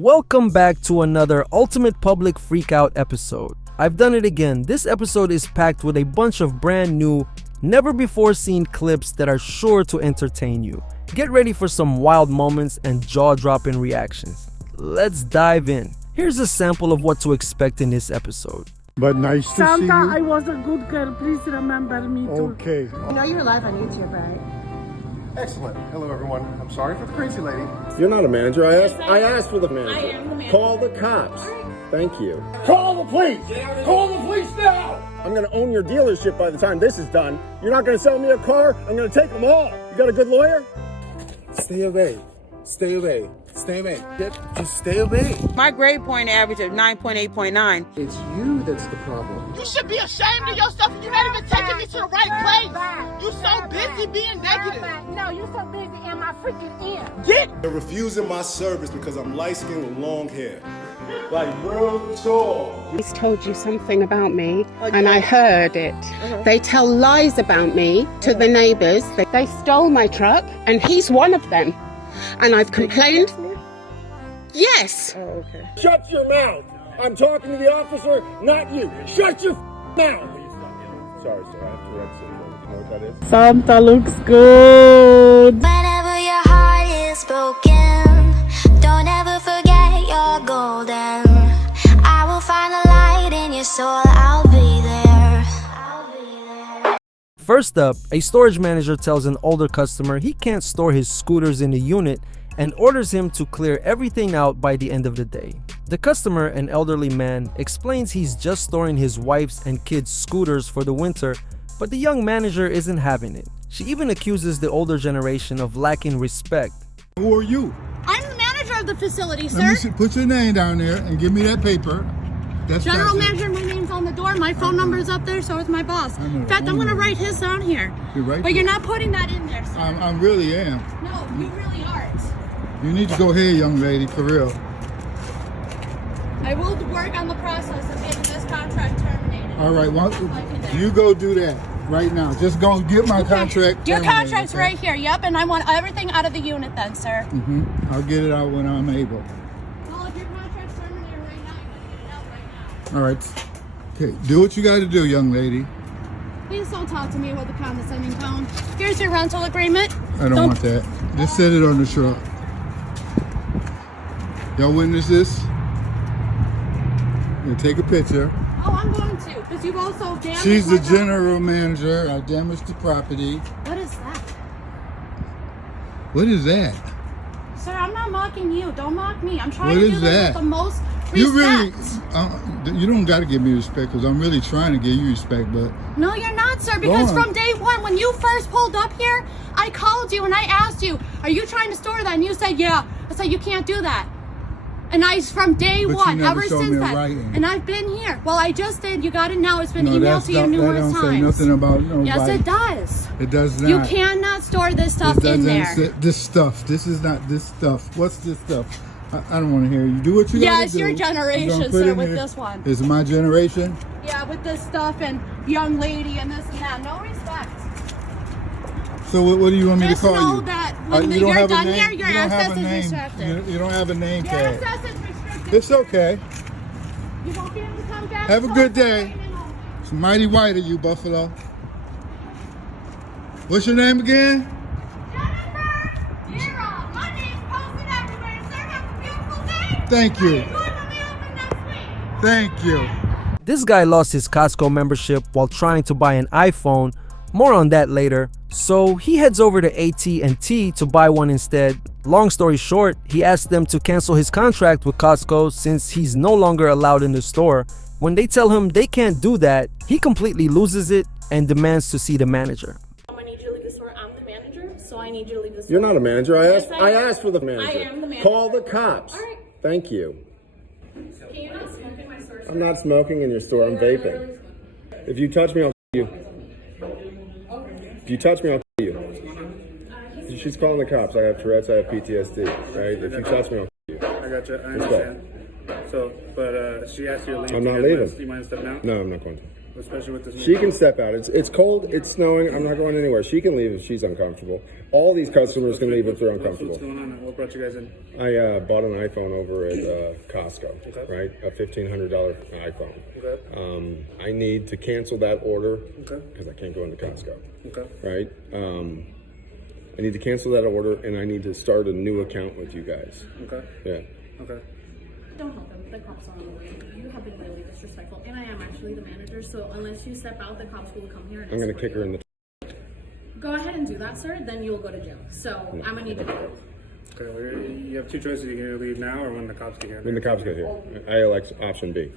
Welcome back to another Ultimate Public Freakout episode. I've done it again. This episode is packed with a bunch of brand new, never before seen clips that are sure to entertain you. Get ready for some wild moments and jaw-dropping reactions. Let's dive in. Here's a sample of what to expect in this episode. But nice to see you. Santa, I was a good girl. Please remember me too. Okay. You know you're live on YouTube, right? Excellent. Hello, everyone. I'm sorry for the crazy lady. You're not a manager. I asked for the manager. I am the manager. Call the cops. Thank you. Call the police! Call the police now! I'm going to own your dealership by the time this is done. You're not going to sell me a car. I'm going to take them all. You got a good lawyer? Stay away. Stay away. Stay away. Just stay away. My grade point average of 9.8.9. It's you that's the problem. You should be ashamed of yourself. You're not even taking me to the right place. You so busy being negative. No, you're so busy in my freaking ear. They're refusing my service because I'm light-skinned with long hair. Like real tall. He's told you something about me, and I heard it. They tell lies about me to the neighbors. They stole my truck, and he's one of them. And I've complained. Yes. Oh, okay. Shut your mouth. I'm talking to the officer, not you. Shut your mouth. Sorry, sir. I have Tourette syndrome. You know what that is? Santa looks good. Whenever your heart is broken, don't ever forget you're golden. I will find a light in your soul. I'll be there. First up, a storage manager tells an older customer he can't store his scooters in the unit and orders him to clear everything out by the end of the day. The customer, an elderly man, explains he's just storing his wife's and kids' scooters for the winter, but the young manager isn't having it. She even accuses the older generation of lacking respect. Who are you? I'm the manager of the facility, sir. Let me see, put your name down there and give me that paper. That's General not it. manager, my name's on the door. My phone number's up there, so is my boss. In fact, I'm going to write his down here. But you're not putting that in there, sir. I really am. No, you really aren't. You need to go ahead, young lady, for real. I will work on the process of getting this contract terminated. All right, well, you go do that right now. Just go get my contract Your terminated, contract's okay? right here, yep, and I want everything out of the unit then, sir. I'll get it out when I'm able. Well, if your contract's terminated right now, you gotta get it out right now. All right. Okay, do what you got to do, young lady. Please don't talk to me with a condescending tone. Here's your rental agreement. I don't want that. Just set it on the truck. Y'all witness this? We'll take a picture. Oh, I'm going to, because you've also damaged She's my the general manager. I damaged the property. What is that? What is that? Sir, I'm not mocking you. Don't mock me. I'm trying What to is do this that? with the most respect. You really, you don't got to give me respect because I'm really trying to give you respect, but. No, you're not, sir, because from day one, when you first pulled up here, I called you and I asked you, are you trying to store that? And you said, yeah. I said, you can't do that. And from day one, ever since that, and I've been here. Well, I just did. You got it now. It's been emailed to you numerous times. That don't say nothing about no Yes, right. it does. It does not. You cannot store this stuff in there. This stuff. This is not this stuff. What's this stuff? I don't want to hear you. Do what you got to do. Yeah, it's your generation, sir, with this one. Is it my generation? Yeah, with this stuff and young lady and this and that. No respect. So what do you want me to call you? Just know that when you're done here, your access is restricted. You don't have a name Your tag. access is restricted. It's okay. You won't be able to come back. Have a good day. It's mighty white of you, Buffalo. What's your name again? Jennifer! Dira! My name's posted everywhere. Sir, have a beautiful day. Thank you. You're going to be open next week. Thank you. This guy lost his Costco membership while trying to buy an iPhone. More on that later. So he heads over to AT&T to buy one instead. Long story short, he asked them to cancel his contract with Costco since he's no longer allowed in the store. When they tell him they can't do that, he completely loses it and demands to see the manager. I need you to leave the store. I'm the manager, so I need you to leave the store. You're not a manager. I Yes, asked for the manager. I am the manager. Call the cops. All right. Thank you. Can you not smoke in my store? I'm not smoking in your store. I'm vaping. If you touch me, I'll kill you. If you touch me, I'll kill you. She's calling the cops. I have Tourette's. I have PTSD. Right? If you touch me, I'll kill you. I got you. I understand. So, but she asked you to leave. I'm not leaving. Do you mind stepping out? No, I'm not going to. especially with this. She can step out. It's cold. It's snowing. I'm not going anywhere. She can leave if she's uncomfortable. All these customers can leave if they're uncomfortable. What's going on? What brought you guys in? I bought an iPhone over at Costco, right? A $1,500 iPhone. Okay. I need to cancel that order Okay. because I can't go into Costco, Okay. right? I need to cancel that order and I need to start a new account with you guys. Okay. Yeah. Okay. Don't help them. The cops are on the way. You have been really disrespectful, and I am actually the manager. So unless you step out, the cops will come here. And I'm gonna escort kick her you. in the. Go ahead and do that, sir. Then you'll go to jail. So I'm gonna need to go. Okay. Well, you have two choices. You can either leave now or when the cops get here. When the cops get here, I elect option B.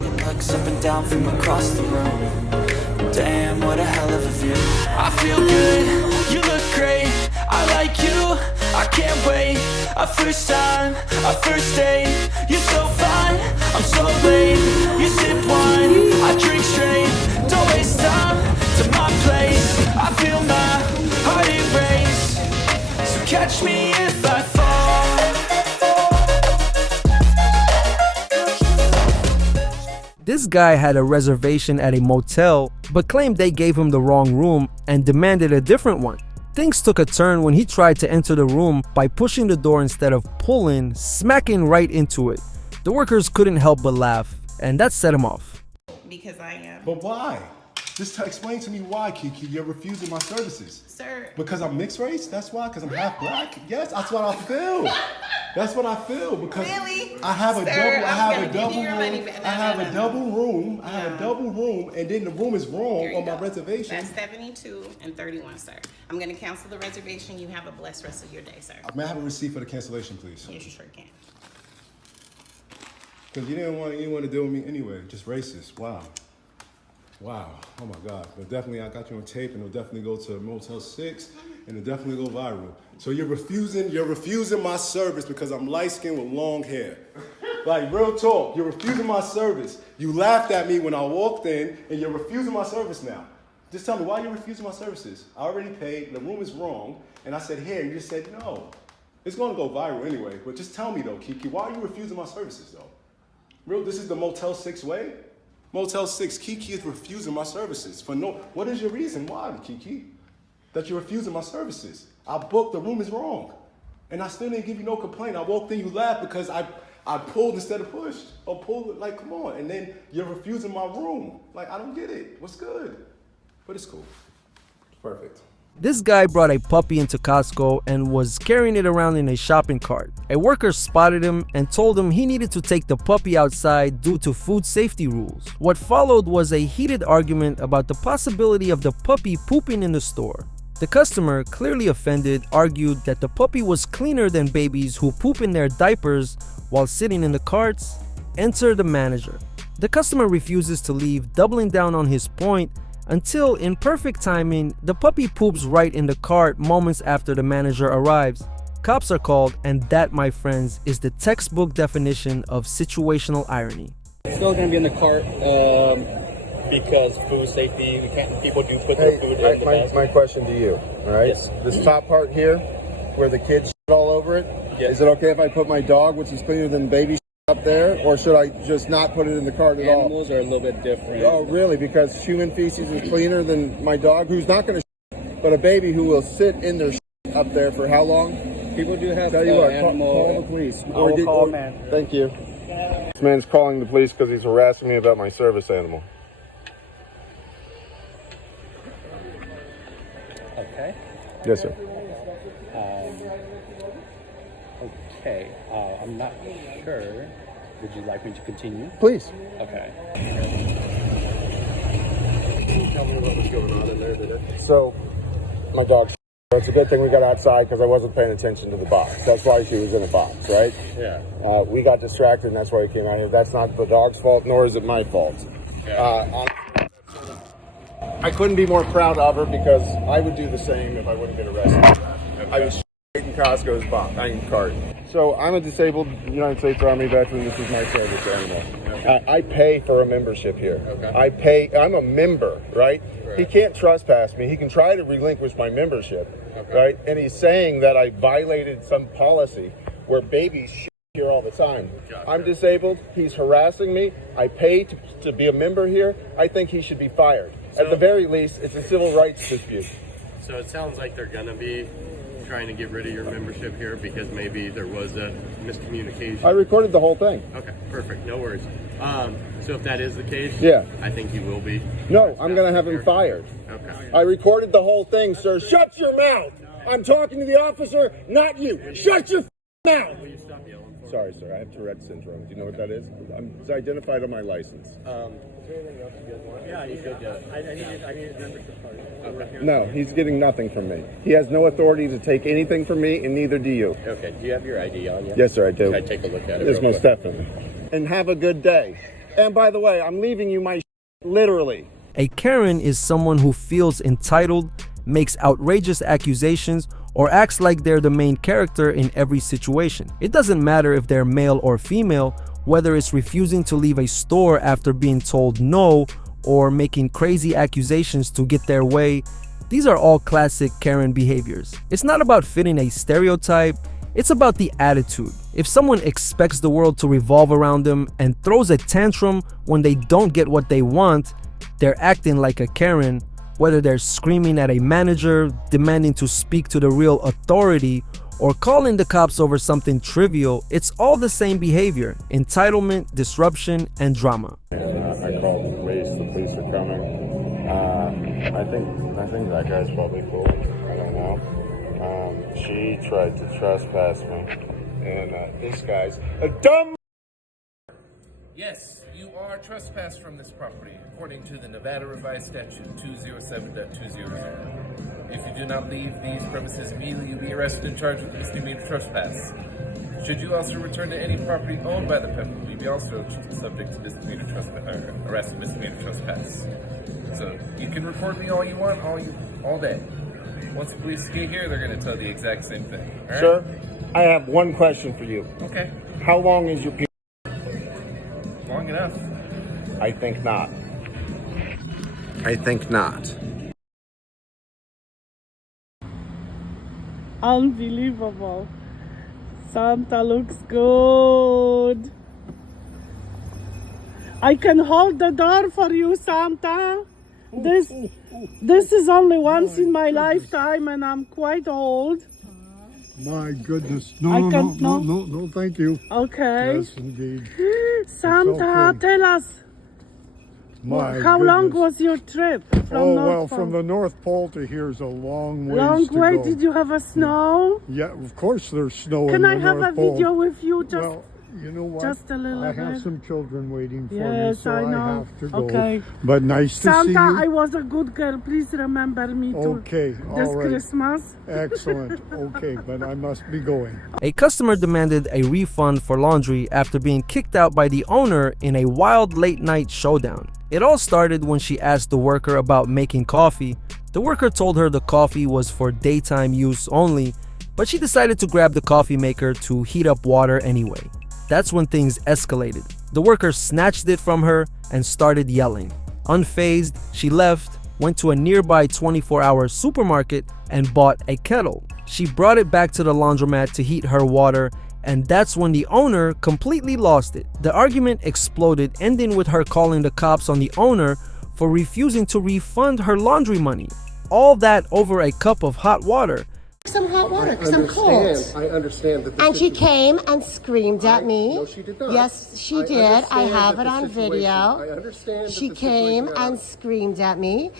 Looks up and down from across the room. Damn, what a hell of a view. I feel good, you look great. I like you, I can't wait. A first time, a first date. You're so fine, I'm so late. You sip wine, I drink straight. Don't waste time to my place. I feel my heart erase. So catch me if I fall. This guy had a reservation at a motel, but claimed they gave him the wrong room and demanded a different one. Things took a turn when he tried to enter the room by pushing the door instead of pulling, smacking right into it. The workers couldn't help but laugh, and that set him off. Because I am. But why? Just explain to me why, Kiki, you're refusing my services. Sir. Because I'm mixed race? That's why? Because I'm half black? Yes, that's what I feel. That's what I feel. Because Really? I have a Sir, double. I I'm have gonna a give double you your money room. back. I have a double room. I have a Yeah. double room, and then the room is wrong Here you on my go. reservation. That's 72 and 31, sir. I'm going to cancel the reservation. You have a blessed rest of your day, sir. May I have a receipt for the cancellation, please? Yes, you sure can. Because you didn't want to deal with me anyway. Just racist. Wow. Wow. Oh my God. But definitely, I got you on tape, and it'll definitely go to Motel 6, and it'll definitely go viral. So you're refusing my service because I'm light skinned with long hair. Like, real talk. You're refusing my service. You laughed at me when I walked in, and you're refusing my service now. Just tell me why you're refusing my services. I already paid. The room is wrong, and I said here. You just said no. It's going to go viral anyway. But just tell me though, Kiki, why are you refusing my services though? Real. This is the Motel 6 way. Motel 6, Kiki is refusing my services for no. What is your reason why, Kiki, that you're refusing my services? I booked. The room is wrong, and I still didn't give you no complaint. I walked in, you laughed because I pulled instead of pushed, or pulled. Like, come on, and then you're refusing my room. Like, I don't get it. What's good? But it's cool. It's perfect. This guy brought a puppy into Costco and was carrying it around in a shopping cart. A worker spotted him and told him he needed to take the puppy outside due to food safety rules. What followed was a heated argument about the possibility of the puppy pooping in the store. The customer, clearly offended, argued that the puppy was cleaner than babies who poop in their diapers while sitting in the carts. Enter the manager. The customer refuses to leave, doubling down on his point, until, in perfect timing, the puppy poops right in the cart moments after the manager arrives. Cops are called, and that, my friends, is the textbook definition of situational irony. Still gonna be in the cart because food safety. We can't. People do put their food in the basket. My question to you, all right? Yes. This top part here, where the kids shit all over it, Yes. is it okay if I put my dog, which is cleaner than baby shit, up there, or should I just not put it in the cart at all? Animals are a little bit different. Oh, really? Because human feces is cleaner than my dog, who's not going to shit, but a baby who will sit in their shit up there for how long? People do have Tell you what, animal. call the police. I will call, man. Thank you. This man's calling the police because he's harassing me about my service animal. Okay. Yes, sir. Okay. I'm not sure. Would you like me to continue? Please. Okay. Tell me what was going on in there today. So, my dog. It's a good thing we got outside because I wasn't paying attention to the box. That's why she was in a box, right? Yeah. We got distracted, and that's why we came out here. That's not the dog's fault, nor is it my fault. Yeah. I couldn't be more proud of her because I would do the same if I wouldn't get arrested. I was in Costco's box. I mean, cart. So I'm a disabled United States Army veteran. This is my service animal. I pay for a membership here. Okay. I'm a member, right? He can't trespass me. He can try to relinquish my membership, right? And he's saying that I violated some policy where babies shit here all the time. Gotcha. I'm disabled. He's harassing me. I pay to be a member here. I think he should be fired. At the very least, it's a civil rights dispute. So it sounds like they're going to be trying to get rid of your membership here because maybe there was a miscommunication. I recorded the whole thing. Okay, perfect. No worries. So if that is the case, yeah, I think he will be. No, I'm going to have him fired. Okay. I recorded the whole thing, sir. Shut your mouth. I'm talking to the officer, not you. Shut your mouth. Will you stop yelling for me? Sorry, sir. I have Tourette's syndrome. Do you know what that is? It's identified on my license. Is there anything else you guys want? Yeah, you could. I need a membership card. Okay. No, he's getting nothing from me. He has no authority to take anything from me, and neither do you. Okay. Do you have your ID on you? Yes, sir, I do. Can I take a look at it? Yes, most definitely. And have a good day. And by the way, I'm leaving you my literally. A Karen is someone who feels entitled, makes outrageous accusations, or acts like they're the main character in every situation. It doesn't matter if they're male or female, whether it's refusing to leave a store after being told no, or making crazy accusations to get their way. These are all classic Karen behaviors. It's not about fitting a stereotype, it's about the attitude. If someone expects the world to revolve around them and throws a tantrum when they don't get what they want, they're acting like a Karen, whether they're screaming at a manager, demanding to speak to the real authority, or calling the cops over something trivial. It's all the same behavior: entitlement, disruption, and drama. I called the police. The police are coming. I think that guy's probably cool. I don't know. She tried to trespass me, and this guy's a dumb. Yes, you are trespassed from this property, according to the Nevada Revised Statute 207.200. If you do not leave these premises immediately, you'll be arrested and charged with misdemeanor trespass. Should you also return to any property owned by the people, you'll be also subject to misdemeanor trespass, arrest and misdemeanor trespass. So you can report me all you want, all day. Once the police get here, they're going to tell the exact same thing. All right? Sir, I have one question for you. Okay. How long is your period? Long enough. I think not. I think not. Unbelievable. Santa looks good. I can hold the door for you, Santa. This is only once in my lifetime, and I'm quite old. My goodness. No, thank you. Okay. Yes, indeed. Santa, okay. tell us. How long was your trip from North Pole? From the North Pole to here is a long ways Long to way. go. Did you have a snow? Yeah, of course there's snow Can in the I have North a Pole. video with you? Just, well, you know what? Just a little bit. I have some children waiting for me, Yes, so I know. I have to go. Okay. But nice to see you. Santa, I was a good girl. Please remember me too. Okay, This all right. Christmas. Excellent. Okay, but I must be going. A customer demanded a refund for laundry after being kicked out by the owner in a wild late-night showdown. It all started when she asked the worker about making coffee. The worker told her the coffee was for daytime use only, but she decided to grab the coffee maker to heat up water anyway. That's when things escalated. The worker snatched it from her and started yelling. Unfazed, she left, went to a nearby 24-hour supermarket and bought a kettle. She brought it back to the laundromat to heat her water, and that's when the owner completely lost it. The argument exploded, ending with her calling the cops on the owner for refusing to refund her laundry money. All that over a cup of hot water. Some hot water because I'm cold. I understand that. And she came and screamed at me. No, she did not. Yes, she did. I have it on video. I understand. She came and screamed at me.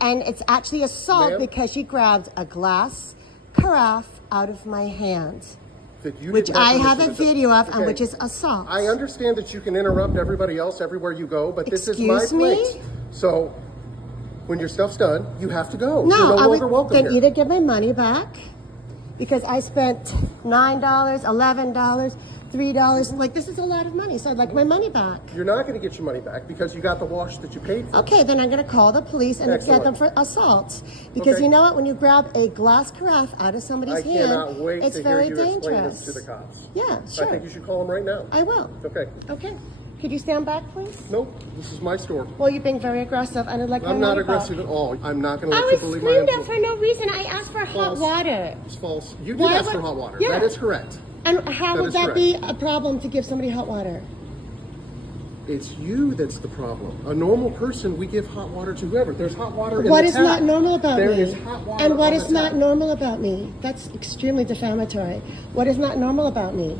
And it's actually assault because she grabbed a glass carafe out of my hand. Which I have a video of, and which is assault. I understand that you can interrupt everybody else everywhere you go, but this is my place. So when your stuff's done, you have to go. No, you're no longer welcome then here. either give my money back, because I spent $9, $11, $3. Like, this is a lot of money, so I'd like my money back. You're not going to get your money back because you got the wash that you paid for. Okay, then I'm going to call the police and get them for assault. Because you know what? When you grab a glass carafe out of somebody's hand, cannot wait it's to very hear you explain dangerous. this to the cops. Yeah, sure. I think you should call them right now. I will. Okay. Okay. Could you stand back, please? Nope, this is my store. Well, you're being very aggressive, and I'd like my I'm not money aggressive back. at all. I'm not going to I let you was bully screamed my at for no reason. I asked for hot water. It's false. You did Why ask would- for hot water. Yeah. That is correct. And how That would is that correct. be a problem to give somebody hot water? It's you that's the problem. A normal person, we give hot water to whoever. There's hot water in What the is tap. not normal about There me? is hot water And what on is the not tap. normal about me? That's extremely defamatory. What is not normal about me?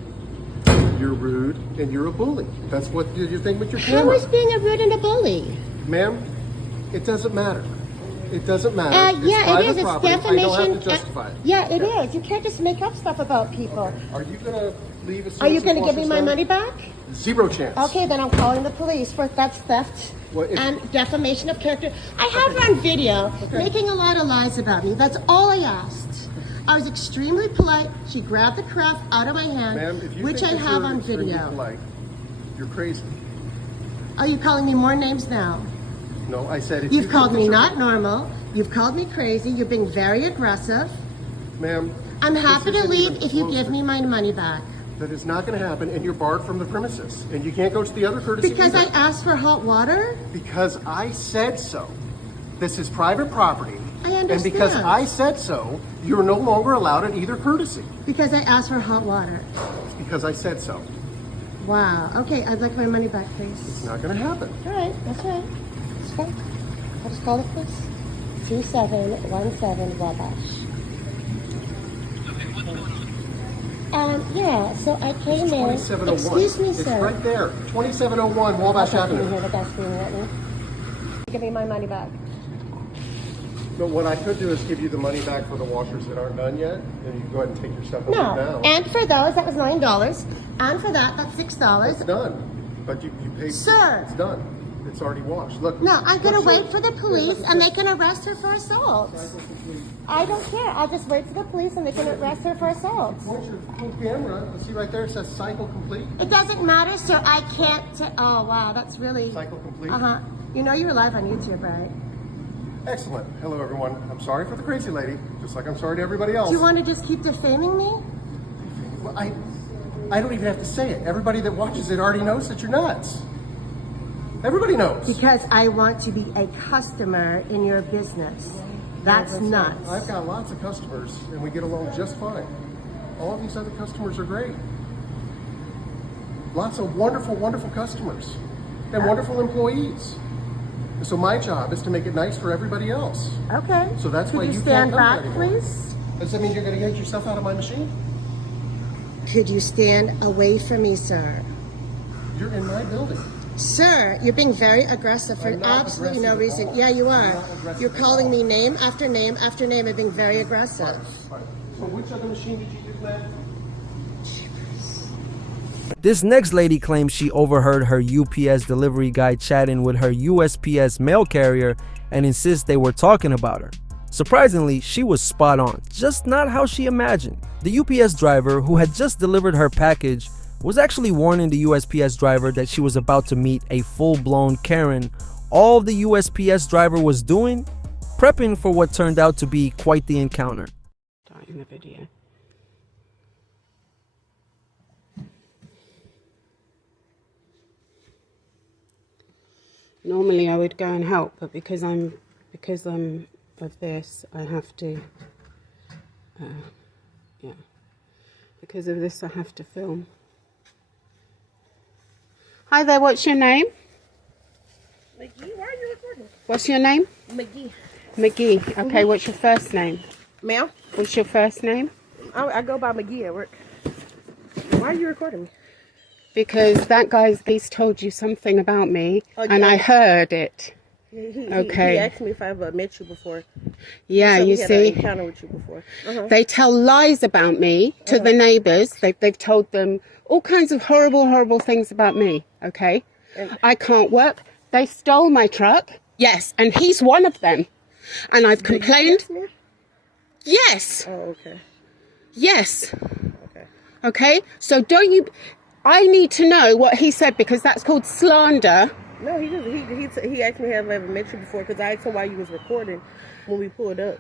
You're rude and you're a bully. That's what you think with your How camera. is being a rude and a bully? Ma'am, it doesn't matter. It doesn't matter. Yeah, it private is. It's property. defamation. I don't have to justify it. Yeah, it is. You can't just make up stuff about people. Are you going to leave as soon Are you as going to give wash me is my done? money back? Zero chance. Okay, then I'm calling the police for that's theft Well, if- and defamation of character. I have her on video making a lot of lies about me. That's all I asked. I was extremely polite. She grabbed the carafe out of my hand, Ma'am, if you which think I that have you're on extremely video. polite, you're crazy. Are you calling me more names now? No, I said if You've you called think me that not normal. You've called me crazy. You're being very aggressive. Ma'am, I'm happy this to isn't leave even if you close give to- me my money back. That is not going to happen, and you're barred from the premises. And you can't go to the other courtesy Because I either. asked for hot water? Because I said so. This is private property. I understand. And because I said so, you're no longer allowed at either courtesy. Because I asked for hot water. It's because I said so. Wow. Okay, I'd like my money back, please. It's not going to happen. All right, that's right. It's fine. I'll just call the police. 2717 Wabash. Yeah, so I came in. 2701. Excuse me, It's sir. right there. 2701 Wabash Okay, can you Avenue. hear the guy screaming at me? Give me my money back. No, what I could do is give you the money back for the washers that aren't done yet, and you can go ahead and take your stuff over No. now. And for those, that was $9. And for that, that's $6. It's done. But you paid. Sir. It's done. It's already washed. Look. No, I'm gonna look, wait look. for the police and they can arrest her for assault. I don't care. I'll just wait for the police and they can arrest her for assault. Point your camera. See right there, it says cycle complete. It doesn't matter, sir. I can't. Oh, wow, that's really. Cycle complete. You know you're live on YouTube, right? Excellent. Hello, everyone. I'm sorry for the crazy lady, just like I'm sorry to everybody else. Do you want to just keep defaming me? Well, I don't even have to say it. Everybody that watches it already knows that you're nuts. Everybody knows. Because I want to be a customer in your business. That's nuts. I've got lots of customers, and we get along just fine. All of these other customers are great. Lots of wonderful, wonderful customers and wonderful employees. So my job is to make it nice for everybody else. Okay. So that's why Could you you can't stand come back, here anymore. please? Does that mean you're going to get yourself out of my machine? Could you stand away from me, sir? You're in my building. Sir, you're being very aggressive for I'm not absolutely no aggressive at reason. all. Yeah, you I'm are. not aggressive You're at calling all. me name after name after name and being very aggressive. Fine. So which other machine did you use, man? This next lady claims she overheard her UPS delivery guy chatting with her USPS mail carrier and insists they were talking about her. Surprisingly, she was spot on, just not how she imagined. The UPS driver, who had just delivered her package, was actually warning the USPS driver that she was about to meet a full-blown Karen. All the USPS driver was doing, prepping for what turned out to be quite the encounter. Starting the video. Normally I would go and help, but because I'm of this, I have to. Yeah. Because of this, I have to film. Hi there. What's your name? McGee, why are you recording? What's your name? McGee. McGee. Okay. What's your first name? Ma'am? What's your first name? I go by McGee at work. Why are you recording me? Because that he's told you something about me, and I heard it. Okay. He asked me if I've met you before. Yeah, He you said see. he had an encounter with you before. They tell lies about me to the neighbors. They've told them all kinds of horrible things about me, okay? I can't work. They stole my truck. Yes, and he's one of them. And I've complained. Yes. Oh, okay. Yes. Okay. Okay? So don't you... I need to know what he said because that's called slander. No, he asked me have I ever met you before because I asked him why you was recording when we pulled up.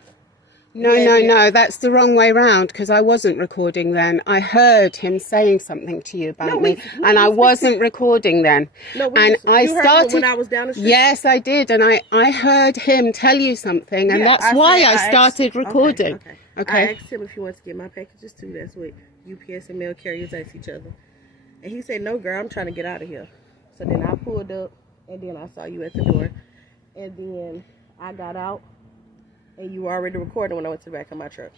No, that's the wrong way round, because I wasn't recording then. I heard him saying something to you about me, and I wasn't recording then. No, and I you heard started when I was down the street? Yes, I did, and I heard him tell you something, and that's why I started recording. Okay. I asked him if he wants to get my packages too. That's what UPS and mail carriers ask each other. And he said, "No, girl, I'm trying to get out of here." So then I pulled up, and then I saw you at the door, and then I got out. And you were already recording when I went to the back of my truck.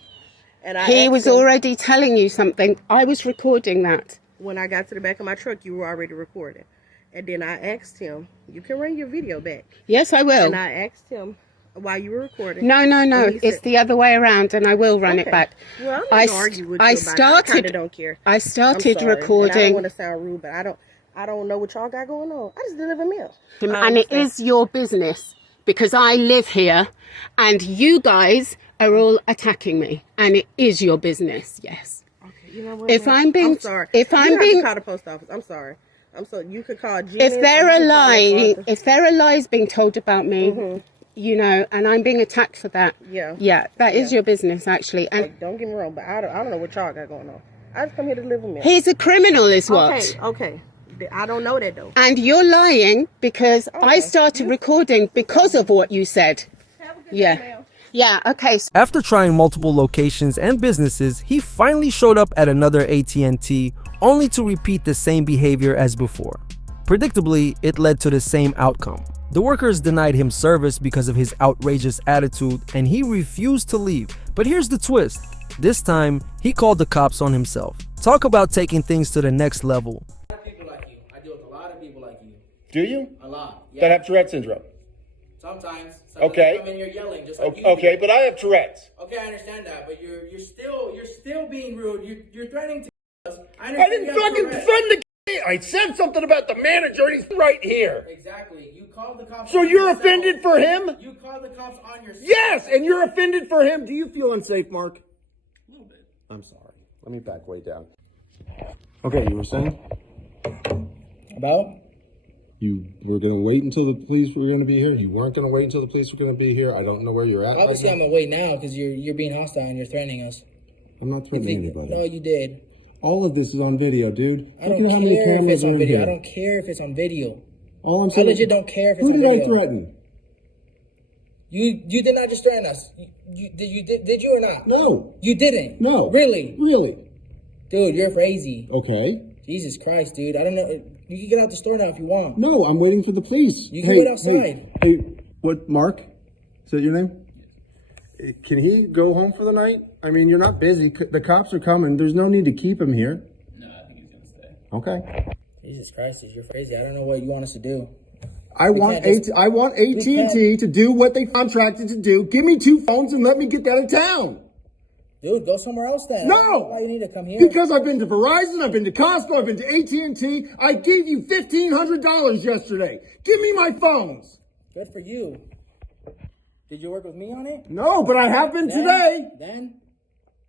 And He was already telling you something. I was recording that. When I got to the back of my truck, you were already recording. And then I asked him, you can run your video back. Yes, I will. And I asked him while you were recording. No. It's the other way around, and I will run it back. Well, I'm not going to argue with you about it. I kind of don't care. I started I'm sorry. recording. And I don't want to sound rude, but I don't know what y'all got going on. I just deliver meals. And it is your business, because I live here, and you guys are all attacking me, and it is your business. Yes. Okay. You know what? I'm sorry. If I'm being, call the post office. I'm sorry. You could call Jen. If there are lies being told about me, you know, and I'm being attacked for that. Yeah, that is your business, actually. And don't get me wrong, but I don't know what y'all got going on. I just come here to deliver meals. He's a criminal, is what? Okay. I don't know that though. And you're lying, because I started recording because of what you said. Yeah, okay. After trying multiple locations and businesses, he finally showed up at another AT&T, only to repeat the same behavior as before. Predictably, it led to the same outcome. The workers denied him service because of his outrageous attitude, and he refused to leave. But here's the twist. This time, he called the cops on himself. Talk about taking things to the next level. Do you? A lot. Yeah. That have Tourette syndrome? Sometimes. Okay. Come in here yelling just like you. Okay, but I have Tourette's. Okay, I understand that, but you're still being rude. You're threatening to us. I didn't fucking threaten the. I said something about the manager, and he's right here. Exactly. You called the cops. So you're offended for him? You called the cops on yourself. Yes, and you're offended for him. Do you feel unsafe, Mark? A little bit. I'm sorry. Let me back way down. Okay, you were saying? About? You were going to wait until the police were going to be here? You weren't going to wait until the police were going to be here? I don't know where you're at. Obviously, I'm going to wait now because you're being hostile and you're threatening us. I'm not threatening anybody. No, you did. All of this is on video, dude. I don't care if it's on video. I don't care if it's on video. All I'm saying, I legit don't care if it's on video. Who did I threaten? You did not just threaten us. Did you or not? No. You didn't? No. Really? Really? Dude, you're crazy. Okay. Jesus Christ, dude. I don't know. You can get out the store now if you want. No, I'm waiting for the police. You can wait outside. Hey, what, Mark? Is that your name? Can he go home for the night? I mean, you're not busy. The cops are coming. There's no need to keep him here. No, I think he's going to stay. Okay. Jesus Christ, dude, you're crazy. I don't know what you want us to do. I want AT&T to do what they contracted to do. Give me 2 phones and let me get out of town. Dude, go somewhere else then. No! I don't know why you need to come here. Because I've been to Verizon, I've been to Costco, I've been to AT&T. I gave you $1,500 yesterday. Give me my phones. Good for you. Did you work with me on it? No, but I have been today. Then?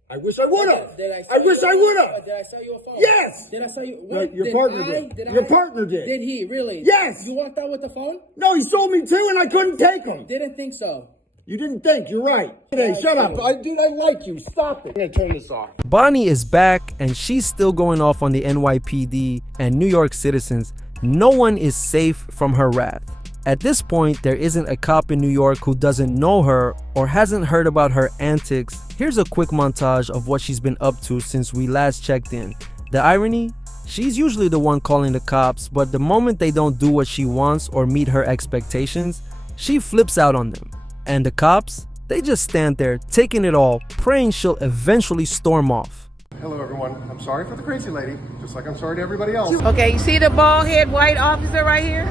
I wish I would have. I wish I would have. Did I sell you a phone? Yes. Did I sell you? No, What? your partner did. Your partner did. Did he really? Yes. You walked out with the phone? No, he sold me 2 and I couldn't take them. Didn't think so. You didn't think. You're right. Hey, shut up. Dude, I like you. Stop it. I'm going to turn this off. Bonnie is back, and she's still going off on the NYPD and New York citizens. No one is safe from her wrath. At this point, there isn't a cop in New York who doesn't know her or hasn't heard about her antics. Here's a quick montage of what she's been up to since we last checked in. The irony? She's usually the one calling the cops, but the moment they don't do what she wants or meet her expectations, she flips out on them. And the cops? They just stand there, taking it all, praying she'll eventually storm off. Hello, everyone. I'm sorry for the crazy lady, just like I'm sorry to everybody else. Okay, you see the bald-head white officer right here?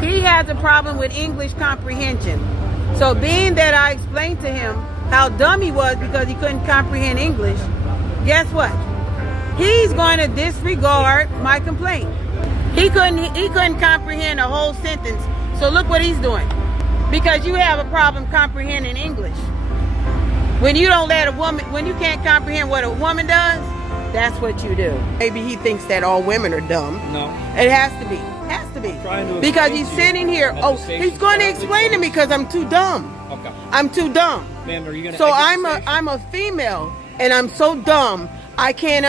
He has a problem with English comprehension. So being that I explained to him how dumb he was because he couldn't comprehend English, guess what? He's going to disregard my complaint. He couldn't comprehend a whole sentence. So look what he's doing. Because you have a problem comprehending English. When you don't let a woman, when you can't comprehend what a woman does, that's what you do. Maybe he thinks that all women are dumb. No. It has to be. Has to be. Because he's sitting here. Oh, he's going to explain to me because I'm too dumb. Okay. I'm too dumb. Ma'am, are you gonna So exit the station? I'm a female, and I'm so dumb I can't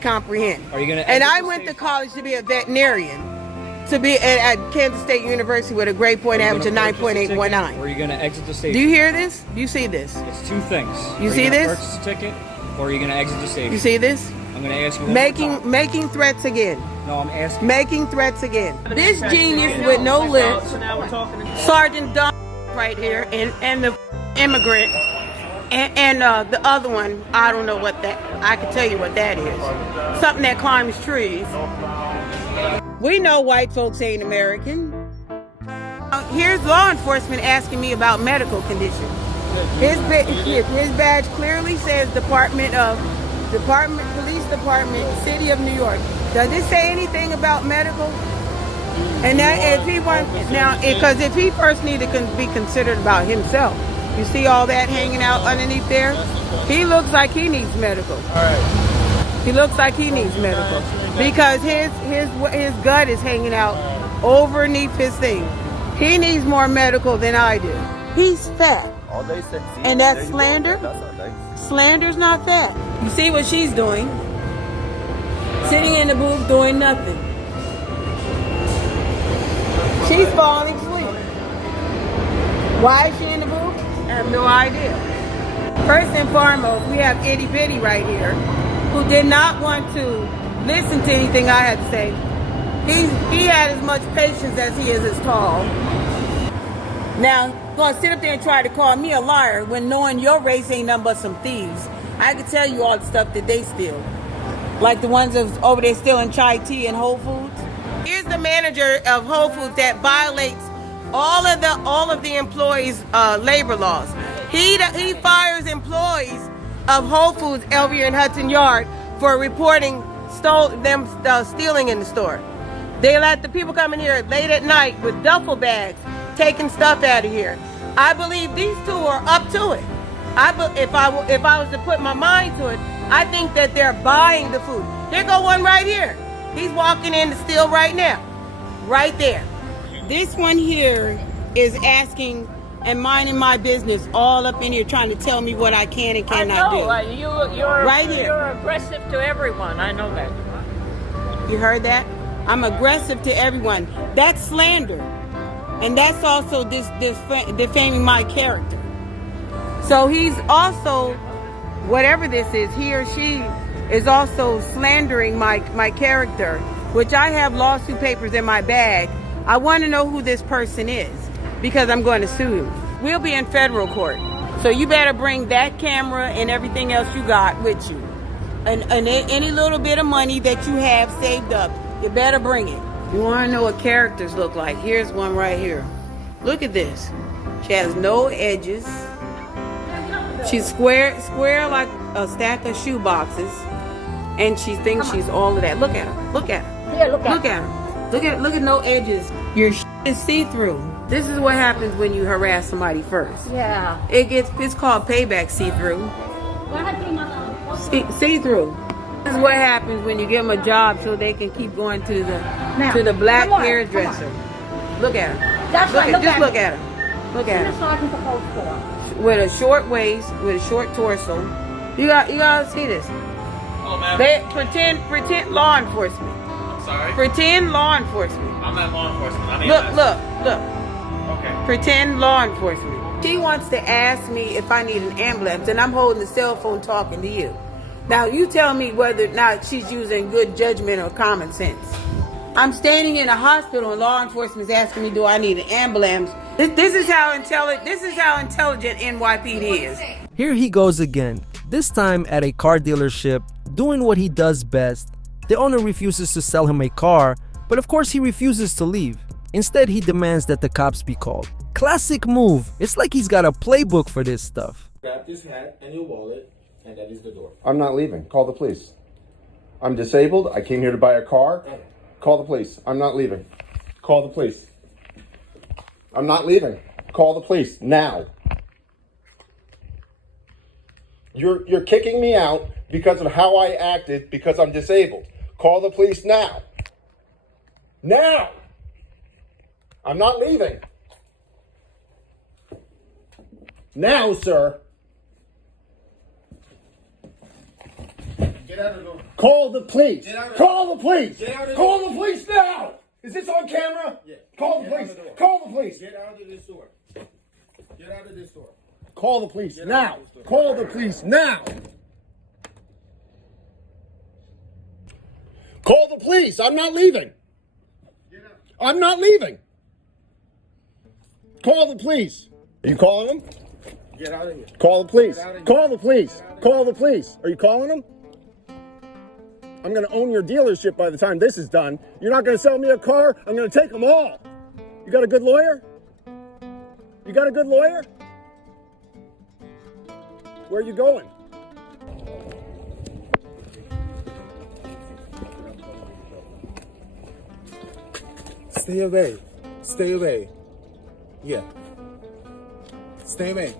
comprehend. Are you gonna And exit I the went to station? college to be a veterinarian, to be at Kansas State University with a grade point Are you average of gonna purchase a ticket, 9.819. Or are you going to exit the station? Do you hear this? Do you see this? It's two things. You Are see you gonna this? Purchase a ticket, or are you going to exit the station? You see this? I'm going to ask you one more time. Making threats again. No, I'm asking. Making threats again. This genius with no lips, Sergeant Don right here, and the immigrant, and the other one, I don't know what that, I can tell you what that is. Something that climbs trees. We know white folks ain't American. Here's law enforcement asking me about medical condition. His badge clearly says Police Department, City of New York. Does it say anything about medical? And that if he wants now, because if he first needed to be considered about himself, you see all that hanging out underneath there. He looks like he needs medical. All right. He looks like he needs medical because his gut is hanging out underneath his thing. He needs more medical than I do. He's fat. And that's slander? Slander's not fat. You see what she's doing? Sitting in the booth doing nothing. She's falling asleep. Why is she in the booth? I have no idea. First and foremost, we have Itty Bitty right here, who did not want to listen to anything I had to say. He had as much patience as he is as tall. Now, gonna sit up there and try to call me a liar when knowing your race ain't nothing but some thieves. I can tell you all the stuff that they steal. Like the ones over there stealing chai tea and Whole Foods. Here's the manager of Whole Foods that violates all of the employees' labor laws. He fires employees of Whole Foods over here in Hudson Yard for reporting stealing in the store. They let the people come in here late at night with duffel bags, taking stuff out of here. I believe these two are up to it. If I was to put my mind to it, I think that they're buying the food. There go one right here. He's walking in to steal right now. Right there. This one here is asking and minding my business all up in here trying to tell me what I can and cannot do. You're right here. You're aggressive to everyone. I know that. You heard that? I'm aggressive to everyone. That's slander. And that's also defaming my character. So he's also, whatever this is, he or she is also slandering my character, which I have lawsuit papers in my bag. I want to know who this person is because I'm going to sue him. We'll be in federal court. So you better bring that camera and everything else you got with you. And any little bit of money that you have saved up, you better bring it. You want to know what characters look like? Here's one right here. Look at this. She has no edges. She's square like a stack of shoe boxes. And she thinks she's all of that. Look at her. Look at her. Yeah, look at her. Look at no edges. Your is see-through. This is what happens when you harass somebody first. Yeah. It's called payback see-through. See-through. This is what happens when you give them a job so they can keep going to the black hairdresser. Look at her. That's right. Look at her. Look at her. With a short waist, with a short torso. You gotta see this. Oh, ma'am. They pretend law enforcement. I'm sorry? Pretend law enforcement. I'm not law enforcement. I'm Look. Okay. Pretend law enforcement. She wants to ask me if I need an ambulance, and I'm holding the cell phone talking to you. Now, you tell me whether or not she's using good judgment or common sense. I'm standing in a hospital, and law enforcement is asking me, do I need an ambulance? This is how intelligent NYPD is. Here he goes again, this time at a car dealership, doing what he does best. The owner refuses to sell him a car, but of course he refuses to leave. Instead, he demands that the cops be called. Classic move. It's like he's got a playbook for this stuff. Grab this hat and your wallet, and that is the door. I'm not leaving. Call the police. I'm disabled. I came here to buy a car. Call the police. I'm not leaving. Call the police. I'm not leaving. Call the police now. You're kicking me out because of how I acted because I'm disabled. Call the police now. Now. I'm not leaving. Now, sir. Get out of the door. Call the police. Get out of Call the police. Get out of the Call door. the police now. Is this on camera? Yeah. Call the Get out police. of the door. Call the police. Get out of this door. Get out of this door. Call the police Get out now. of this door. Call the police now. Call the police. I'm not leaving. I'm not leaving. Call the police. Are you calling them? Get out of here. Call the police. Get out of here. Call the police. Call the police. Are you calling them? I'm going to own your dealership by the time this is done. You're not going to sell me a car. I'm going to take them all. You got a good lawyer? You got a good lawyer? Where are you going? Stay away. Stay away. Yeah. Stay away.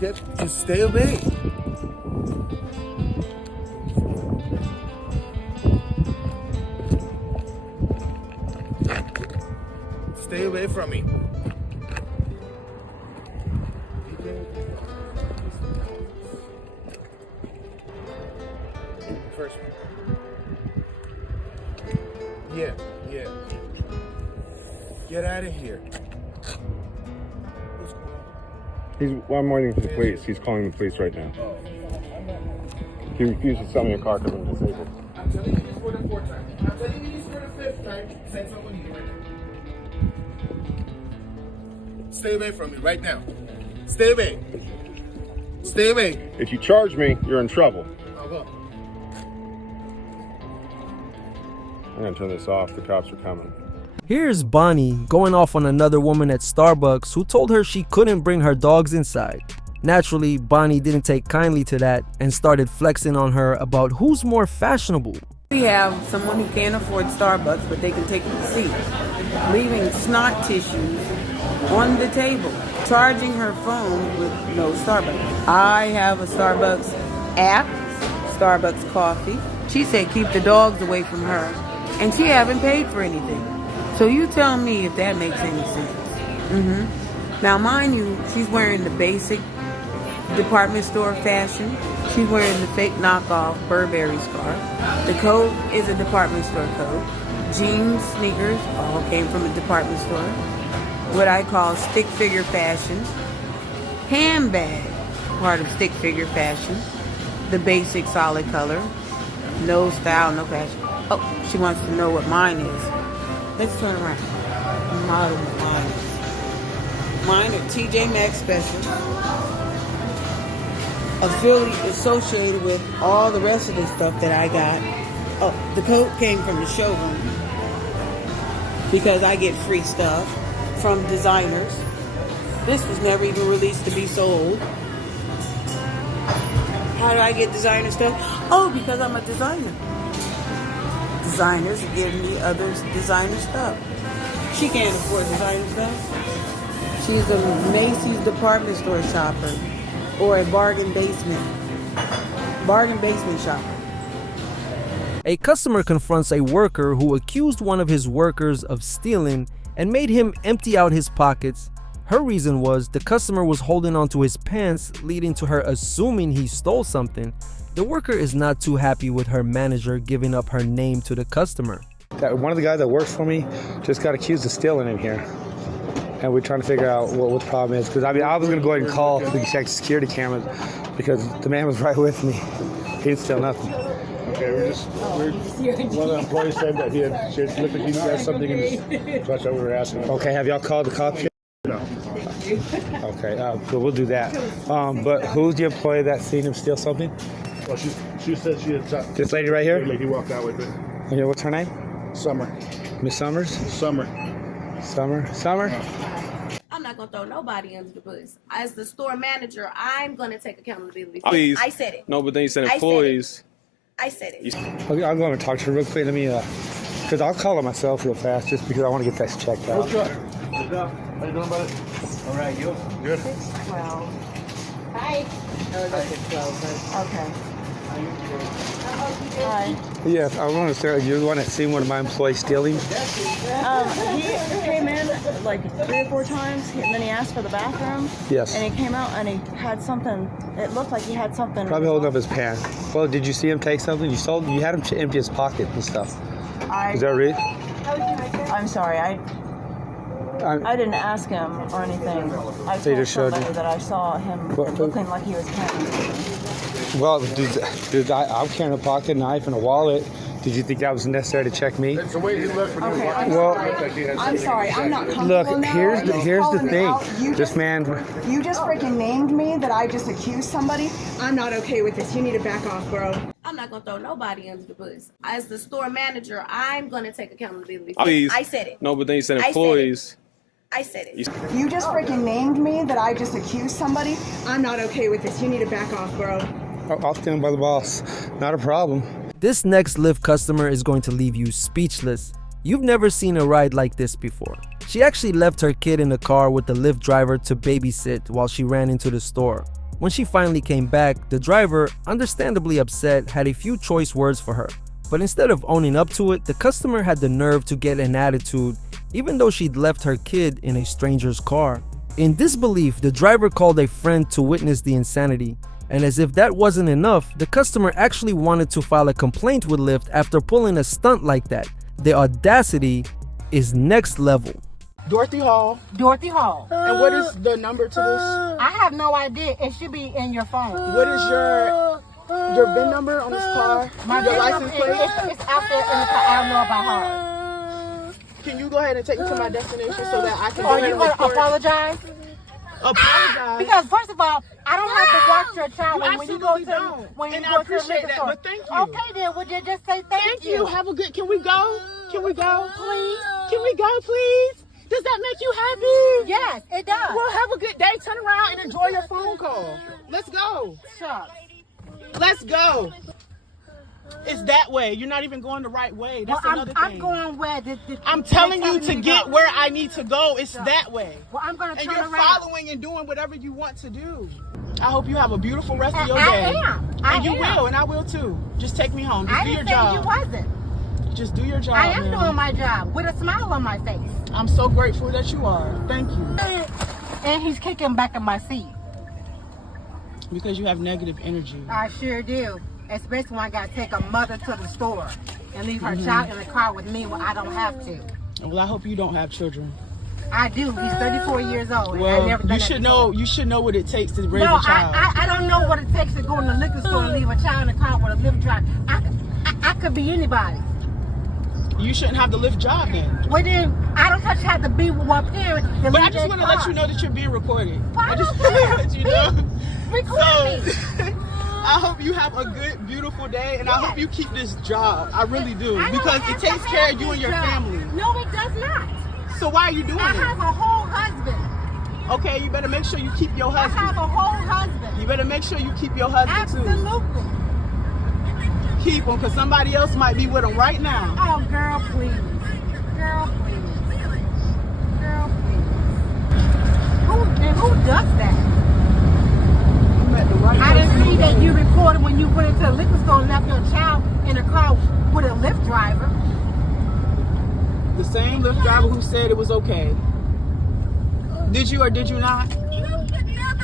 Just stay away. Stay away from me. First. Yeah. Get out of here. I'm waiting for the police. He's calling the police right now. He refused to sell me a car because I'm disabled. I'm telling you this for the fourth time. I'm telling you this for the fifth time. Send someone here right now. Stay away from me right now. Stay away. Stay away. If you charge me, you're in trouble. I'll go. I'm gonna turn this off. The cops are coming. Here's Bonnie going off on another woman at Starbucks who told her she couldn't bring her dogs inside. Naturally, Bonnie didn't take kindly to that and started flexing on her about who's more fashionable. We have someone who can't afford Starbucks, but they can take the seat, leaving snot tissues on the table, charging her phone with no Starbucks. I have a Starbucks app, Starbucks coffee. She said keep the dogs away from her, and she haven't paid for anything. So you tell me if that makes any sense. Now, mind you, she's wearing the basic department store fashion. She's wearing the fake knockoff Burberry scarf. The coat is a department store coat. Jeans, sneakers, all came from a department store. What I call stick figure fashion. Handbag, part of stick figure fashion. The basic solid color. No style, no fashion. Oh, she wants to know what mine is. Let's turn around. Model mine. Mine are TJ Maxx special. Associated with all the rest of the stuff that I got. Oh, the coat came from the showroom because I get free stuff from designers. This was never even released to be sold. How do I get designer stuff? Oh, because I'm a designer. Designers are giving me other designer stuff. She can't afford designer stuff. She's a Macy's department store shopper or a bargain basement shopper. A customer confronts a worker who accused one of his workers of stealing and made him empty out his pockets. Her reason was the customer was holding onto his pants, leading to her assuming he stole something. The worker is not too happy with her manager giving up her name to the customer. One of the guys that works for me just got accused of stealing in here. And we're trying to figure out what the problem is. Because I was going to go ahead and call the security cameras because the man was right with me. He didn't steal nothing. Okay, one of the employees said that he looked like he had something in his. That's what we were asking. Okay, have y'all called the cops yet? No. Okay, so we'll do that. But who's the employee that seen him steal something? Well, she said she had. This lady right here? Like he walked out with it. Okay, what's her name? Summer. Miss Summers? Summer. I'm not gonna throw nobody under the bus. As the store manager, I'm gonna take accountability. Please. I said it. No, but then you said I said employees. I said it. Okay, I'm going to talk to her real quick. Let me, because I'll call her myself real fast just because I want to get that checked out. What's up? How you doing, buddy? All right, you? Good. 612. Hi. Okay. Hi. Yes, I want to say you're the one that seen one of my employees stealing. He came in like 3 or 4 times, and then he asked for the bathroom. Yes. And he came out and he had something. It looked like he had something. Probably holding up his pants. Well, did you see him take something? You had him to empty his pocket and stuff. Is that right? I'm sorry, I didn't ask him or anything. I They told just showed somebody you. that I saw him looking like he was carrying something. Well, I'm carrying a pocket knife and a wallet. Did you think that was necessary to check me? It's the way he left for Okay, you. I'm sorry, I'm not comfortable Look, now. here's the Calling thing. out. This man. You just freaking named me that I just accused somebody. I'm not okay with this. You need to back off, bro. I'm not gonna throw nobody under the bus. As the store manager, I'm gonna take accountability. Please. I said it. No, but then you said I said it. employees. I said it. You just freaking named me that I just accused somebody. I'm not okay with this. You need to back off, bro. I'll stand by the boss. Not a problem. This next Lyft customer is going to leave you speechless. You've never seen a ride like this before. She actually left her kid in the car with the Lyft driver to babysit while she ran into the store. When she finally came back, the driver, understandably upset, had a few choice words for her. But instead of owning up to it, the customer had the nerve to get an attitude, even though she'd left her kid in a stranger's car. In disbelief, the driver called a friend to witness the insanity. And as if that wasn't enough, the customer actually wanted to file a complaint with Lyft after pulling a stunt like that. The audacity is next level. Dorothy Hall. Dorothy Hall. And what is the number to this? I have no idea. It should be in your phone. What is your VIN number on this car? My Your VIN license number plate? It's out there in the car. I don't know about her. Can you go ahead and take me to my destination so that I can go Are ahead you and going to report? apologize? Apologize? Because first of all, I don't have to watch your child You when you go absolutely to don't. when you And go I to the appreciate liquor that, store. but thank you. Okay, then would you just say thank you? Have a good. Can we go? Can we go? Please. Can we go, please? Does that make you happy? Yes, it does. Well, have a good day. Turn around and enjoy your phone call. Let's go. Shucks. Let's go. It's that way. You're not even going the right way. That's another thing. I'm going where I'm telling you to get where I need to go. It's that way. Well, I'm going to And turn you're around. following and doing whatever you want to do. I hope you have a beautiful rest of your I day. am. And you will, and I will too. Just take me home. Just I do your didn't say job. you wasn't. Just do your job. I am man. doing my job with a smile on my face. I'm so grateful that you are. Thank you. And he's kicking back in my seat. Because you have negative energy. I sure do. Especially when I got to take a mother to the store and leave her child in the car with me when I don't have to. Well, I hope you don't have children. I do. He's 34 years old. Well, and I never done you that should before. know. You should know what it takes to raise No, a child. I don't know what it takes to go in the liquor store and leave a child in the car with a Lyft driver. I could be anybody. You shouldn't have the Lyft job then. Well, then I don't just have to be with one parent. But I just want to let you know that you're being recorded. Well, I just want to let you know. Record me. I hope you have a good, beautiful day, and I hope you keep this job. I really do, I don't because have it to takes care have of you and this your job. family. No, it does not. So why are you doing I it? have a whole husband. Okay, you better make sure you keep your I husband. have a whole husband. You better make sure you keep your husband too. Absolutely. Keep him, because somebody else might be with him right now. Oh, girl, please. Girl, please. Girl, please. Who does that? I didn't see that you recorded when you went into the liquor store and left your child in a car with a Lyft driver. The same Lyft driver who said it was okay. Did you or did you not?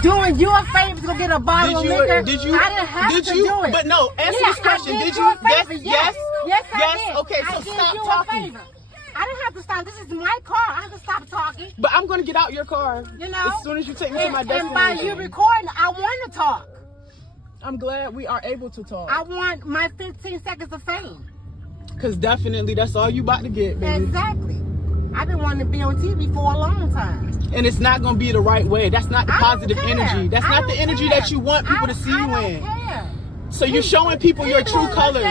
Doing you a favor to go get a bottle of liquor. Did you? I didn't have did to you? do it. But no, answer Yes, this question. I Did you you? a favor. Yes. Yes, I did. Okay, so I did stop you talking. A favor. I didn't have to stop. This is my car. I have to stop talking. But I'm gonna get out your car. You know, as soon as you take me to my And destination. by you recording, I want to talk. I'm glad we are able to talk. I want my 15 seconds of fame. Cause definitely that's all you about to get, baby. Exactly. I've been wanting to be on TV for a long time. And it's not gonna be the right way. That's not the positive energy. That's not the energy that you want people to see you in. So you're showing people your true colors.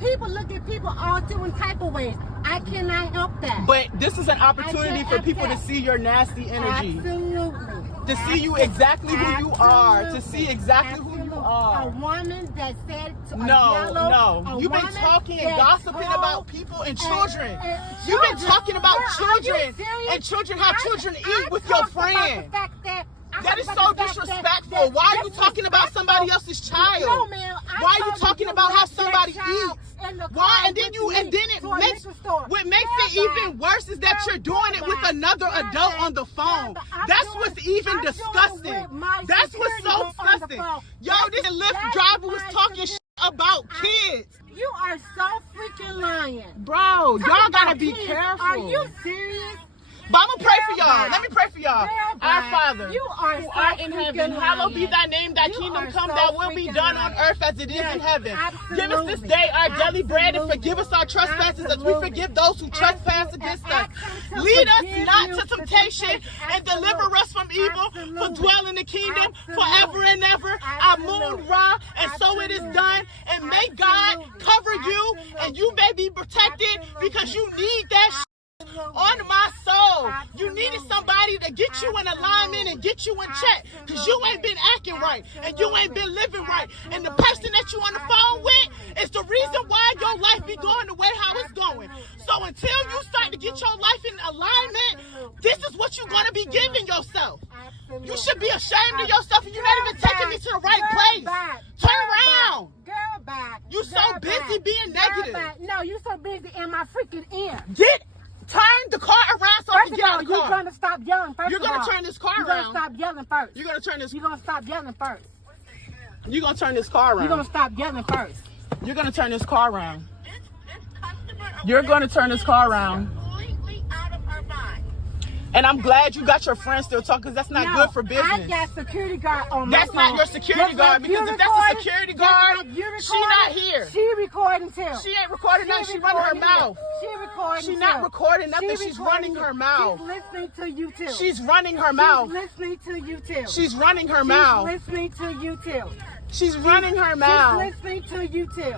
People look at people all different type of ways. I cannot help that. But this is an opportunity for people to see your nasty energy. Absolutely. To see you exactly who you are. To see exactly who you a woman that said to a No, yellow, no. a You've been woman talking and that gossiping called about people and children. and You've been children. talking about Girl, are you children serious? and children, how children eat with your talked about friend. the fact that- I'm That is talking so about the fact disrespectful. Why are you talking about somebody else's child? No, ma'am. Why are you talking about how somebody eats? Why? And then it to a makes liquor store. what makes it even worse is that you're doing it with another adult on the phone. That's what's even disgusting. That's what's so disgusting. Yo, this Lyft driver was talking shit about kids. You are so freaking lying. Bro, y'all gotta be kids. careful. Are you serious? But I'm gonna pray for y'all. Let me pray for y'all. Our Father, you are who so art in heaven, freaking hallowed be lying. thy name, thy You kingdom are come, so thy will be freaking done on lying. earth as it is Yes, in heaven. Give us this absolutely. day our daily bread and forgive us our trespasses as we Absolutely. forgive those who trespass against us. Ask him to Lead us forgive not you to for temptation and deliver us from evil, for Absolutely. dwell in the kingdom Absolutely. forever and ever. Absolutely. Amun Ra, and so it is done. And may God cover you and you may be protected because you need that on my soul. You needed somebody to get you in alignment and get you in check because you ain't been acting right and you ain't been living right. And the person that you on the phone with is the reason why your life be going the way how it's going. So until you start to get your life in alignment, this is what you're going to be giving yourself. You should be ashamed of yourself and you're not even taking me to the right place. Turn around. Girl back. You so busy being negative. No, you so busy in my freaking ear. Turn the car around so I can get out of the car. You're gonna stop yelling first. You're gonna turn this car You're around. gonna stop yelling first. You're gonna turn this. You're gonna stop yelling first. You're gonna turn this car around. You're gonna stop yelling first. You're gonna turn this car around. You're gonna turn this car around. And I'm glad you got your friends still talking because that's not good for business. I got security guard on my That's phone. not your security guard because if that's a security guard, she not here. She recording too. She ain't recording nothing. She running her mouth. She recording She too. not recording nothing. She's running her mouth. She's listening to you too. She's running her mouth. She's listening to you too. She's running her mouth. She's listening to you too. She's running her mouth. She's listening to you too.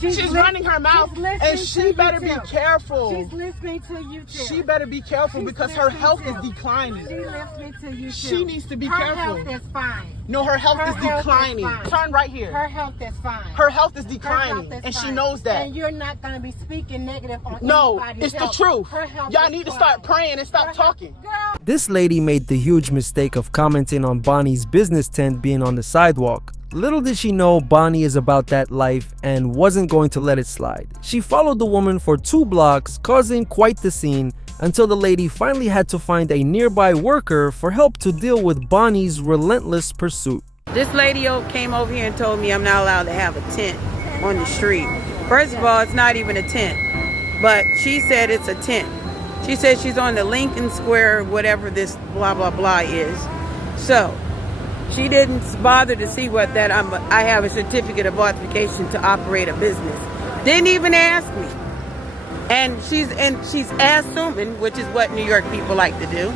She's running her mouth, and she better be careful. She's listening to you too. She better be careful because her health is declining. She's listening to you too. She needs to be her careful. Her health is fine. No, her health is declining. Turn right here. Her health is fine. Her health is declining, Her health is and she fine. knows that. And you're not going to be speaking negative on No, anybody's it's the health. truth. Her health Y'all is need to fine. start praying and stop talking. This lady made the huge mistake of commenting on Bonnie's business tent being on the sidewalk. Little did she know Bonnie is about that life and wasn't going to let it slide. She followed the woman for 2 blocks, causing quite the scene, until the lady finally had to find a nearby worker for help to deal with Bonnie's relentless pursuit. This lady came over here and told me I'm not allowed to have a tent on the street. First of all, it's not even a tent, but she said it's a tent. She said she's on the Lincoln Square, whatever this blah, blah, blah is. So she didn't bother to see what that I have a certificate of authentication to operate a business. Didn't even ask me. And she's assuming, which is what New York people like to do.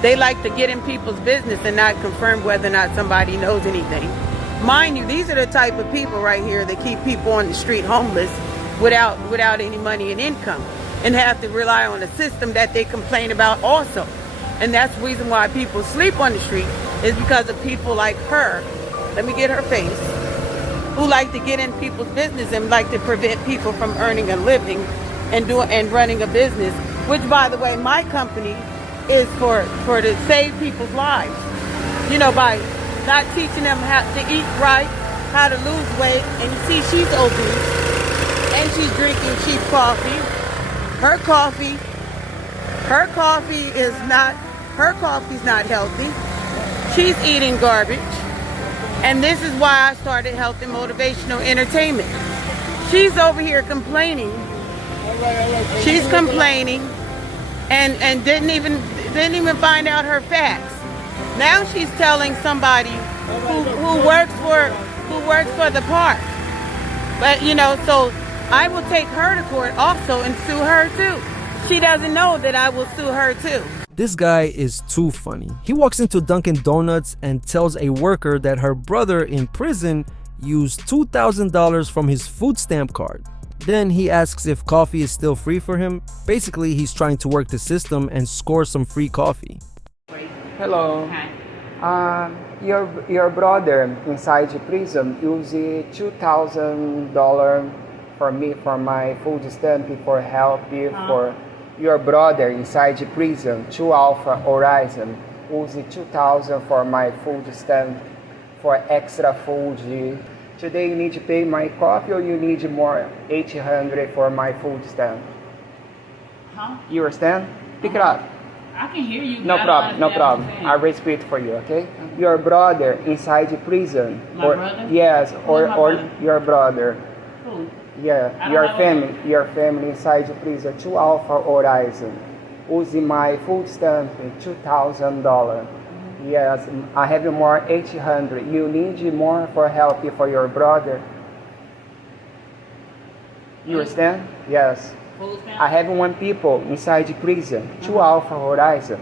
They like to get in people's business and not confirm whether or not somebody knows anything. Mind you, these are the type of people right here that keep people on the street homeless without any money and income, and have to rely on a system that they complain about also. And that's the reason why people sleep on the street, is because of people like her. Let me get her face. Who like to get in people's business and like to prevent people from earning a living and running a business, which, by the way, my company is for to save people's lives. You know, by not teaching them how to eat right, how to lose weight. And you see, she's obese and she's drinking cheap coffee. Her coffee's not healthy. She's eating garbage. And this is why I started Health and Motivational Entertainment. She's over here complaining. She's complaining and didn't even find out her facts. Now she's telling somebody who works for the park. But you know, so I will take her to court also and sue her too. She doesn't know that I will sue her too. This guy is too funny. He walks into Dunkin' Donuts and tells a worker that her brother in prison used $2,000 from his food stamp card. Then he asks if coffee is still free for him. Basically, he's trying to work the system and score some free coffee. Hello. Your brother inside the prison used $2,000 for me for my food stamp for help for your brother inside the prison 2 Alpha Horizon used 2,000 for my food stamp for extra food. Today you need to pay my coffee or you need more 800 for my food stamp. You understand? Pick it up. I can hear you. No problem, no problem. I repeat for you, okay? Your brother inside the prison. My brother? Yes, or brother? your brother. Who? Yeah, your family inside the prison, 2 Alpha Horizon. Using my food stamp, $2,000. Yes, I have more 800. You need more for help for your brother. You understand? Yes. I have 1 people inside the prison, 2 Alpha Horizon.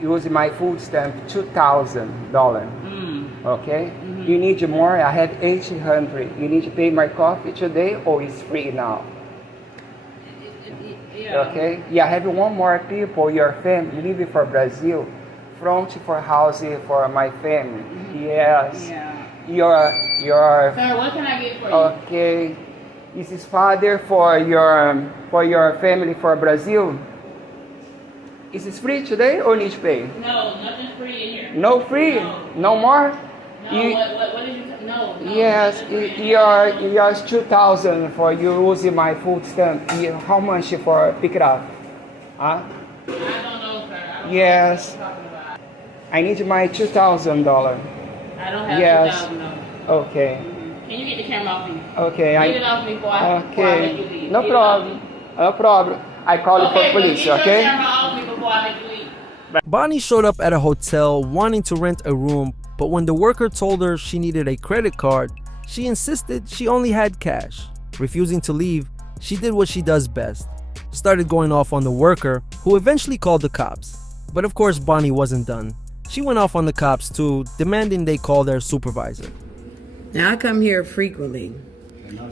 Use my food stamp, $2,000. Okay? You need more, I have 800. You need to pay my coffee today or it's free now? Okay? Yeah, I have 1 more people, your family, living for Brazil. Front for house for my family. Yes. Your Sir, what can I get for you? Okay. Is this father for your family for Brazil? Is this free today or need to pay? No, nothing's free in here. No free? No more? No, what did you say? No. Yes, yours 2,000 for you using my food stamp. How much for pick it up? Huh? I don't know, sir. Yes. I need my $2,000. I don't have $2,000. Okay. Can you get the camera off me? Okay. Get it off me before I let you leave. No problem. No problem. I call you for police, Get okay? your camera off me before I let you leave. Bonnie showed up at a hotel wanting to rent a room, but when the worker told her she needed a credit card, she insisted she only had cash. Refusing to leave, she did what she does best. Started going off on the worker, who eventually called the cops. But of course, Bonnie wasn't done. She went off on the cops too, demanding they call their supervisor. Now I come here frequently,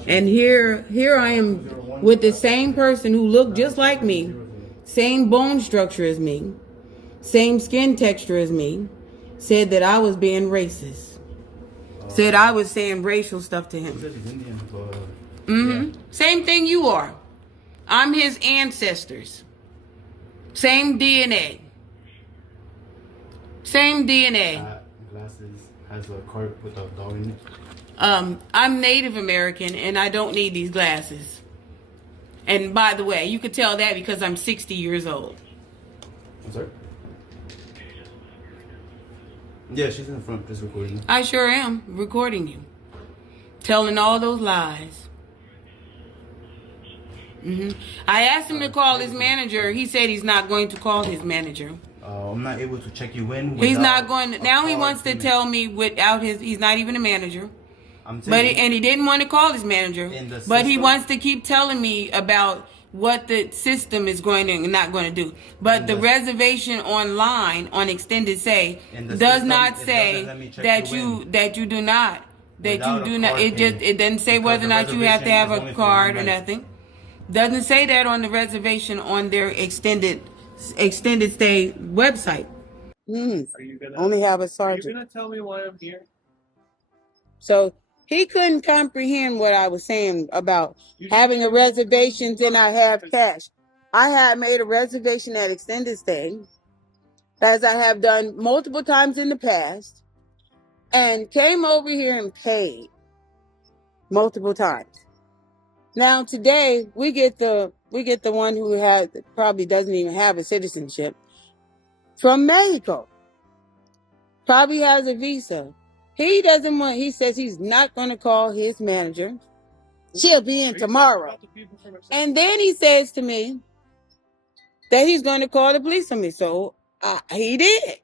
and here I am with the same person who looked just like me, same bone structure as me, same skin texture as me, said that I was being racist. Said I was saying racial stuff to him. Same thing you are. I'm his ancestors. Same DNA. Same DNA. Glasses has a card with a dog in it. I'm Native American and I don't need these glasses. And by the way, you could tell that because I'm 60 years old. I'm sorry? Yeah, she's in the front just recording. I sure am recording you. Telling all those lies. I asked him to call his manager. He said he's not going to call his manager. I'm not able to check you in. He's not going to, now he wants to tell me without he's not even a manager. And he didn't want to call his manager. But he wants to keep telling me about what the system is going to and not going to do. But the reservation online on extended stay does not say that you do not. It doesn't say whether or not you have to have a card or nothing. Doesn't say that on the reservation on their extended stay website. Only have a sergeant. Are you gonna tell me why I'm here? So he couldn't comprehend what I was saying about having a reservation and I have cash. I had made a reservation at extended stay, as I have done multiple times in the past, and came over here and paid multiple times. Now today we get the one who probably doesn't even have a citizenship from Mexico. Probably has a visa. He says he's not going to call his manager. She'll be in tomorrow. And then he says to me that he's going to call the police on me. So he did.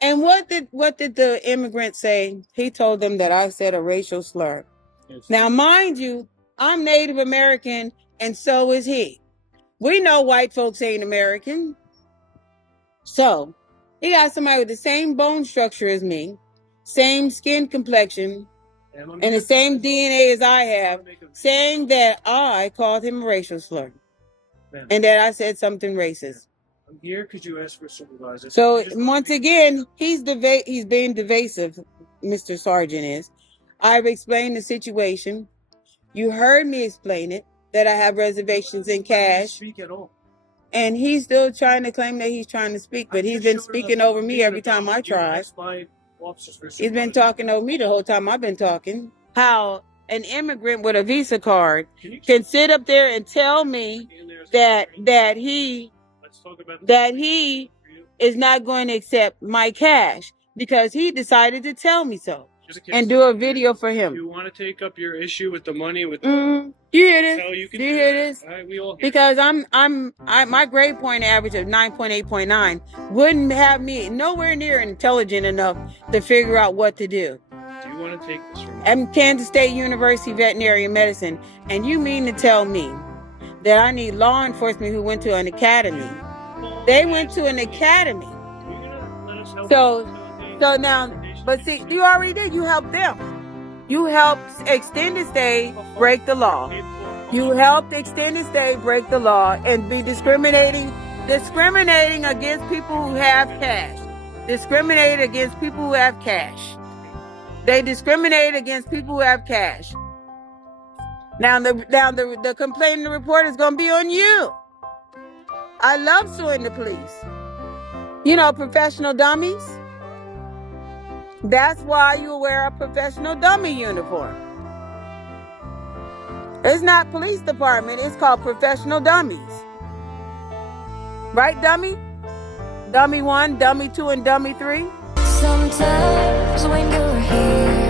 And what did the immigrant say? He told them that I said a racial slur. Now, mind you, I'm Native American and so is he. We know white folks ain't American. So he got somebody with the same bone structure as me, same skin complexion, and the same DNA as I have, saying that I called him a racial slur and that I said something racist. I'm here because you asked for a supervisor. So once again, he's being divasive, Mr. Sergeant is. I've explained the situation. You heard me explain it, that I have reservations in cash. Speak at all. And he's still trying to claim that he's trying to speak, but he's been speaking over me every time I try. He's been talking over me the whole time I've been talking. How an immigrant with a Visa card can sit up there and tell me that he is not going to accept my cash because he decided to tell me so and do a video for him. You want to take up your issue with the money with Do you hear this? No, you can Do you hear this? All right, we all hear Because my grade point average of 9.8.9 wouldn't have me nowhere near intelligent enough to figure out what to do. Do you want to take this from me? I'm Kansas State University veterinary medicine, and you mean to tell me that I need law enforcement who went to an academy? They went to an academy. So now, but see, you already did. You helped them. You helped extended stay break the law. You helped extended stay break the law and be discriminating against people who have cash. Discriminate against people who have cash. They discriminate against people who have cash. Now the complaint and the report is going to be on you. I love suing the police. You know, professional dummies. That's why you wear a professional dummy uniform. It's not police department. It's called professional dummies. Right, dummy? Dummy 1, dummy 2, and dummy 3. Sometimes when you're here